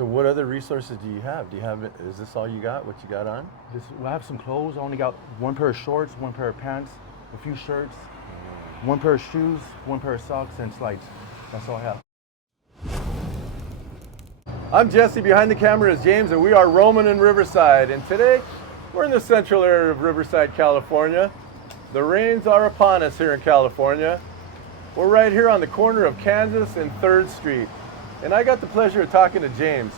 So what other resources do you have? Is this all you got, what you got on? I have some clothes. I only got one pair of shorts, one pair of pants, a few shirts, one pair of shoes, one pair of socks, and slides. That's all I have. I'm Jesse, behind the camera is James, and we are roaming in Riverside. And today, we're in the central area of Riverside, California. The rains are upon us here in California. We're right here on the corner of Kansas and 3rd Street. And I got the pleasure of talking to James.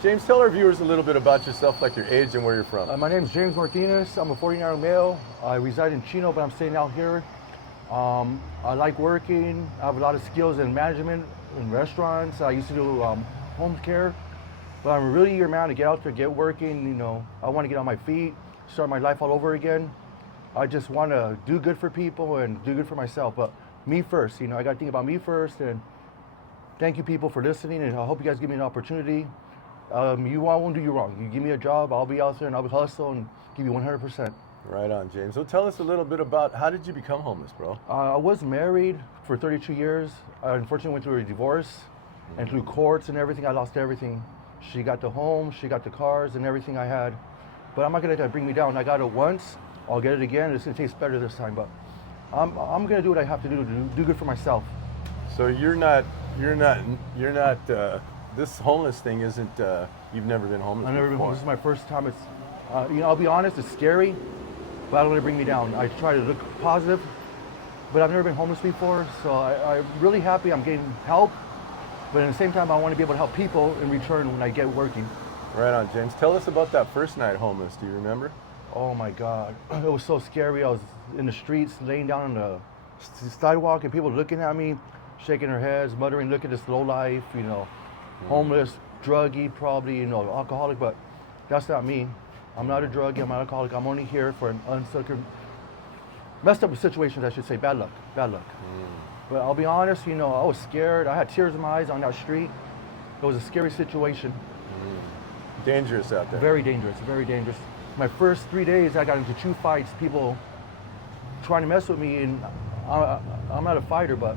James, tell our viewers a little bit about yourself, like your age and where you're from. My name is James Martinez. I'm a 49-year-old male. I reside in Chino, but I'm staying out here. I like working. I have a lot of skills in management, in restaurants. I used to do home care. But I'm a really eager man to get out there, get working. You know, I want to get on my feet, start my life all over again. I just want to do good for people and do good for myself. But me first, you know, I got to think about me first. And thank you, people, for listening, and I hope you guys give me an opportunity. I won't do you wrong. You give me a job, I'll be out there and I'll hustle and give you 100%. Right on, James. So tell us a little bit about how did you become homeless, bro? I was married for 32 years. I unfortunately went through a divorce, and through courts and everything, I lost everything. She got the home, she got the cars and everything I had. But I'm not gonna let that bring me down. I got it once, I'll get it again. It's gonna taste better this time, but I'm gonna do what I have to do good for myself. So this homeless thing isn't, you've never been homeless I've never been before. homeless. This is my first time. It's, I'll be honest, it's scary, but I don't let it bring me down. I try to look positive, but I've never been homeless before, so I'm really happy I'm getting help, but at the same time, I want to be able to help people in return when I get working. Right on, James. Tell us about that first night homeless. Do you remember? Oh my God, it was so scary. I was in the streets, laying down on the sidewalk, and people looking at me, shaking their heads, muttering, look at this low life, you know, homeless, druggie, probably, you know, alcoholic, but that's not me. I'm not a druggie, I'm not an alcoholic. I'm only here for an messed up situations, I should say, bad luck. But I'll be honest, you know, I was scared. I had tears in my eyes on that street. It was a scary situation. Dangerous out there. Very dangerous, very dangerous. My first 3 days, I got into 2 fights, people trying to mess with me, and I'm not a fighter, but,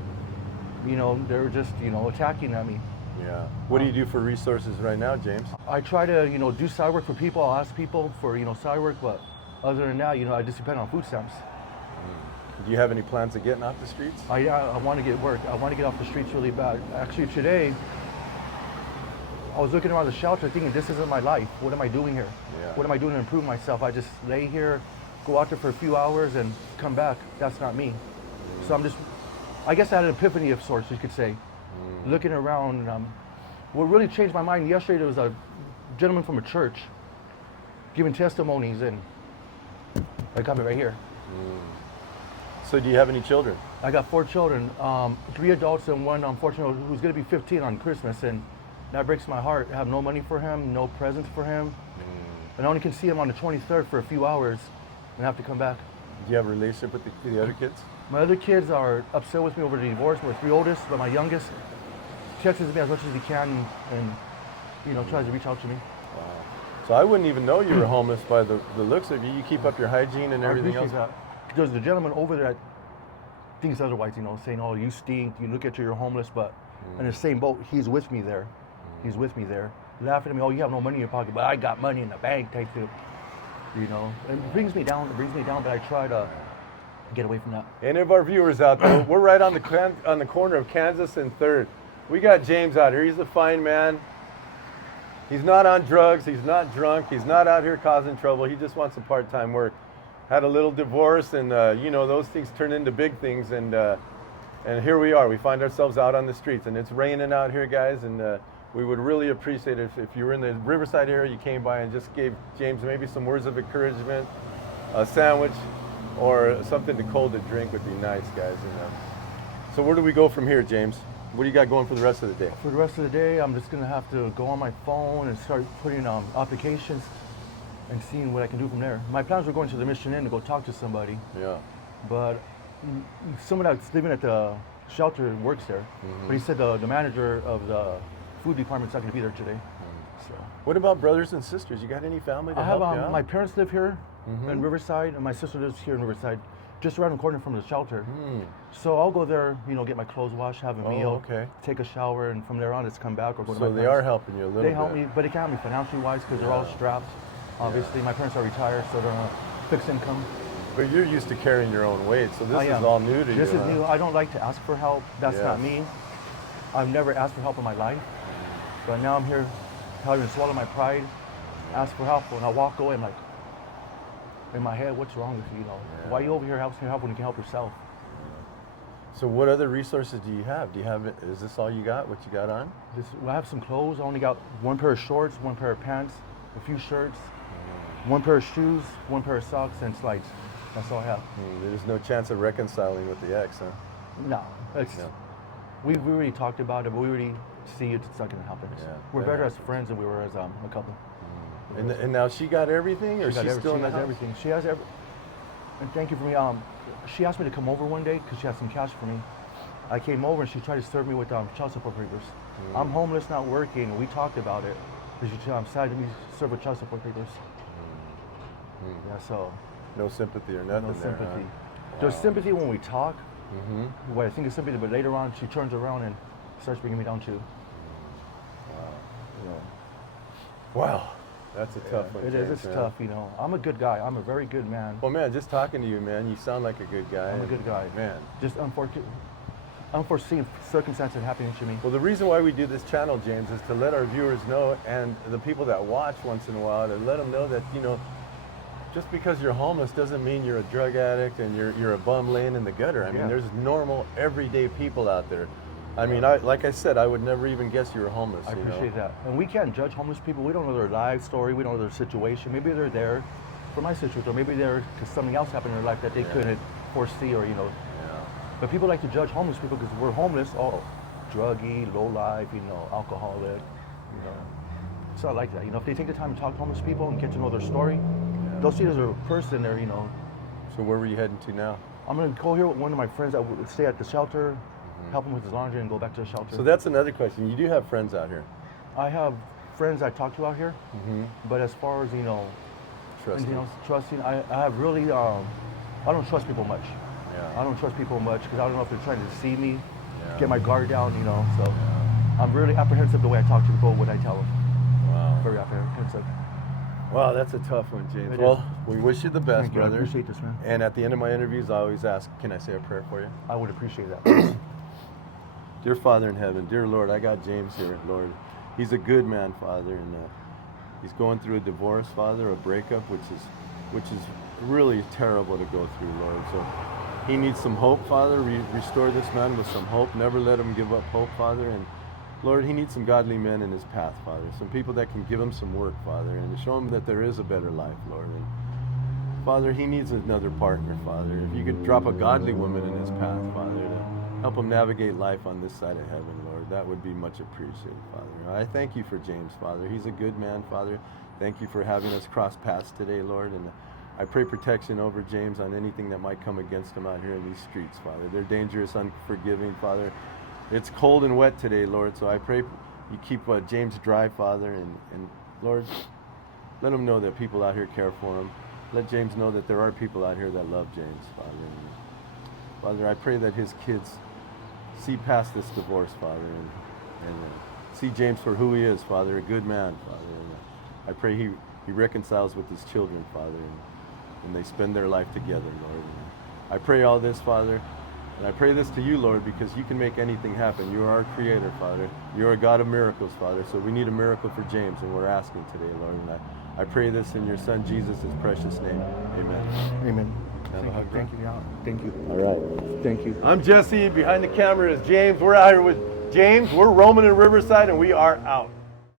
you know, they were just, you know, attacking at me. Yeah. What do you do for resources right now, James? I try to, you know, do side work for people. I'll ask people for, you know, side work, but other than that, you know, I just depend on food stamps. Do you have any plans of getting off the streets? I want to get work. I want to get off the streets really bad. Actually, today, I was looking around the shelter thinking, this isn't my life. What am I doing here? Yeah. What am I doing to improve myself? I just lay here, go out there for a few hours and come back. That's not me. So I guess I had an epiphany of sorts, you could say. Looking around, what really changed my mind yesterday, there was a gentleman from a church giving testimonies, and I got it right here. So do you have any children? I got 4 children, 3 adults and 1, unfortunately, who's gonna be 15 on Christmas, and that breaks my heart. I have no money for him, no presents for him, and I only can see him on the 23rd for a few hours, and I have to come back. Do you have a relationship with the other kids? My other kids are upset with me over the divorce. We're 3 oldest, but my youngest texts me as much as he can and you know, tries to reach out to me. Wow. So I wouldn't even know you were homeless by the looks of you. You keep up your hygiene and everything else. There's the gentleman over there that thinks otherwise, you know, saying, oh, you stink, you look at you're homeless, but in the same boat, he's with me there. He's with me there, laughing at me, oh, you have no money in your pocket, but I got money in the bank type thing. You know, and it brings me down, but I try to get away from that. Any of our viewers out there, we're right on the corner of Kansas and 3rd. We got James out here. He's a fine man. He's not on drugs. He's not drunk. He's not out here causing trouble. He just wants some part-time work. Had a little divorce, and you know, those things turn into big things. And here we are. We find ourselves out on the streets, and it's raining out here, guys. And we would really appreciate it if you were in the Riverside area, you came by and just gave James maybe some words of encouragement, a sandwich, or something cold to drink would be nice, guys. And, so where do we go from here, James? What do you got going for the rest of the day? For the rest of the day, I'm just gonna have to go on my phone and start putting applications and seeing what I can do from there. My plans were going to the Mission Inn to go talk to somebody. Yeah. But someone that's living at the shelter works there. But he said the manager of the food department's not gonna be there today. So. What about brothers and sisters? You got any family to help you out? My parents live here in Riverside, and my sister lives here in Riverside. just around the corner from the shelter. Hmm. So I'll go there, get my clothes washed, have a Oh, meal, okay. take a shower, and from there on, it's come back or go to my So they parents. are helping you a little They bit. help me, but they can't help me financially wise because they're all strapped. Obviously, my parents are retired, so they're on fixed income. But you're used to carrying your own weight, so I this is am. all new to you. This is huh? new. I don't like to ask for help. That's not Yes. me. I've never asked for help in my life, but now I'm here having to swallow my pride, ask for help. When I walk away, I'm like, in my head, what's wrong with you? Why are you over here asking for help when you can help yourself? So what other resources do you have? Is this all you got, what you got on? I have some clothes. I only got one pair of shorts, one pair of pants, a few shirts, one pair of shoes, one pair of socks, and slides. That's all I have. There's no chance of reconciling with the ex, huh? No, it's, No. we already talked about it, but we already see it's not going to happen. Yeah, We're that better happens. as friends than we were as a couple. And now she got everything, or She got she's every- still she in the has house? everything. She has every. And thank you for me. She asked me to come over one day because she had some cash for me. I came over and she tried to serve me with child support papers. I'm homeless, not working. We talked about it. But she decided to be served with child support papers. Yeah, so No sympathy or nothing no there, sympathy. huh? There's sympathy when we talk. Mm-hmm. What I think is sympathy, but later on she turns around and starts bringing me down too. Wow, that's a tough one. It James, is. It's man. tough, I'm a good guy. I'm a very good man. Well, man, just talking to you, man, you sound like a good guy. I'm a good guy. Man. Just unforeseen circumstances happening to me. Well, the reason why we do this channel, James, is to let our viewers know, and the people that watch once in a while, to let them know that, just because you're homeless doesn't mean you're a drug addict and you're a bum laying in the gutter. I mean, Yeah. there's normal, everyday people out there. I mean, like I said, I would never even guess you were homeless. I appreciate that. And we can't judge homeless people. We don't know their life story. We don't know their situation. Maybe they're there for my situation, or maybe they're because something else happened in their life that they couldn't foresee, or Yeah. But people like to judge homeless people because we're homeless, druggy, low life, alcoholic, It's not like that. If they take the time to talk to homeless people and get to know their story, they'll see there's a person there, So where were you heading to now? I'm gonna go here with one of my friends that would stay at the shelter, help him with his laundry, and go back to the shelter. So that's another question. You do have friends out here. I have friends I talk to out here, but as far as Trust me. trusting, I have really, I don't trust people much. Yeah. I don't trust people much because I don't know if they're trying to see me, Yeah. get my guard down, So I'm really apprehensive the way I talk to people, what I tell them. Wow. Very apprehensive. Wow, that's a tough one, James. It Well, is. we wish you the best, Thank you. I brother. appreciate this, man. And at the end of my interviews, I always ask, can I say a prayer for you? I would appreciate that. Dear Father in heaven, dear Lord, I got James here, Lord. He's a good man, Father, and he's going through a divorce, Father, a breakup, which is really terrible to go through, Lord. So he needs some hope, Father. Restore this man with some hope. Never let him give up hope, Father. And Lord, he needs some godly men in his path, Father. Some people that can give him some work, Father, and to show him that there is a better life, Lord. And Father, he needs another partner, Father. If you could drop a godly woman in his path, Father, to help him navigate life on this side of heaven, Lord, that would be much appreciated, Father. I thank you for James, Father. He's a good man, Father. Thank you for having us cross paths today, Lord. And I pray protection over James on anything that might come against him out here in these streets, Father. They're dangerous, unforgiving, Father. It's cold and wet today, Lord, so I pray you keep James dry, Father, and Lord, let him know that people out here care for him. Let James know that there are people out here that love James, Father. And Father, I pray that his kids see past this divorce, Father, and see James for who he is, Father, a good man, Father. And I pray he reconciles with his children, Father, and they spend their life together, Lord. And I pray all this, Father, and I pray this to you, Lord, because you can make anything happen. You are our creator, Father. You're a God of miracles, Father, so we need a miracle for James, and we're asking today, Lord. And I pray this in your Son, Jesus' precious name. Amen. Amen. Have a hug, bro. Thank you. Yeah. Thank you. All right. Thank you. I'm Jesse. Behind the camera is James. We're out here with James. We're roaming in Riverside, and we are out.